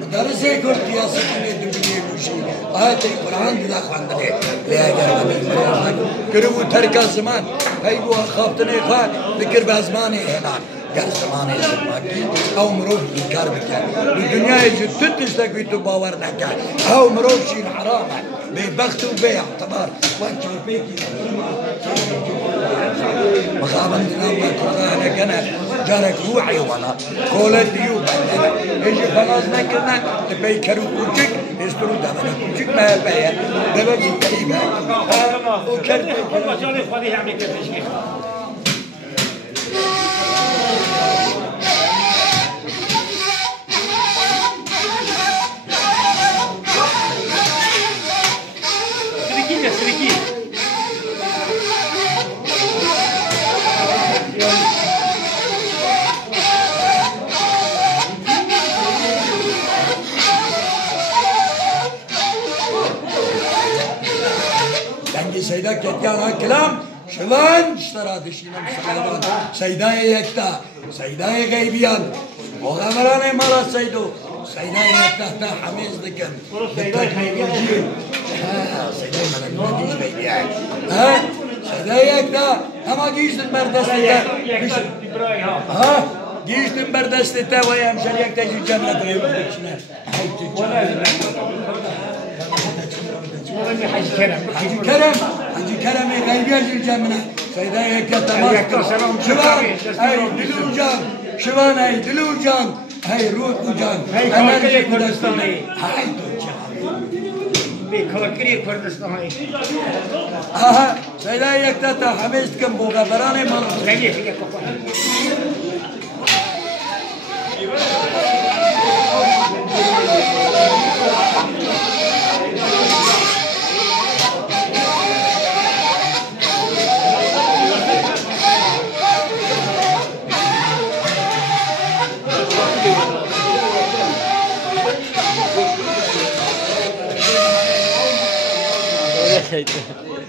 مدرسة كرتي يا سكني دنيا بوشي آية القرآن دلا خواندني ليه قربني كربو ترك الزمان هيبو خافتني خان ذكر بزماني هنا قر زماني زماني أو مروف إنكار بكار الدنيا يجد تتشتك في باور نكار أو مروف شين حرامة ببخت وبيع اعتبار وانت بيكي مخابن دنا ما كنا كنا جارك روحي وانا كولت ديو بندنا يجي خلاص نكنا بيكرو كوچك استرو دمنا كوچك ما بيا دبجي كريبه وكرت مجال خودی همین کتشکی سيدا كتيانا كلام شلون اشترى دشينا مسلمان سيدا يكتا سيدا غيبيان مغامران مرا سيدو سيدا يكتا تا حميز دكن سيدا غيبيان سيدا ملك ديش غيبيان ها سيدا يكتا اما جيشتن بردستتا ها جيشتن بردستتا ويا مشان يكتا جي جنة غيبيان حجي كرم غيبي اجل جمنا سيدا هيك تمام شبان هاي دلوجان شبان هاي دلوجان هاي روح وجان هاي كردستاني هاي بكركري كردستاني اها سيدا هيك تا حميست كم بوغبراني مال غيبي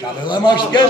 Kabel maşkel.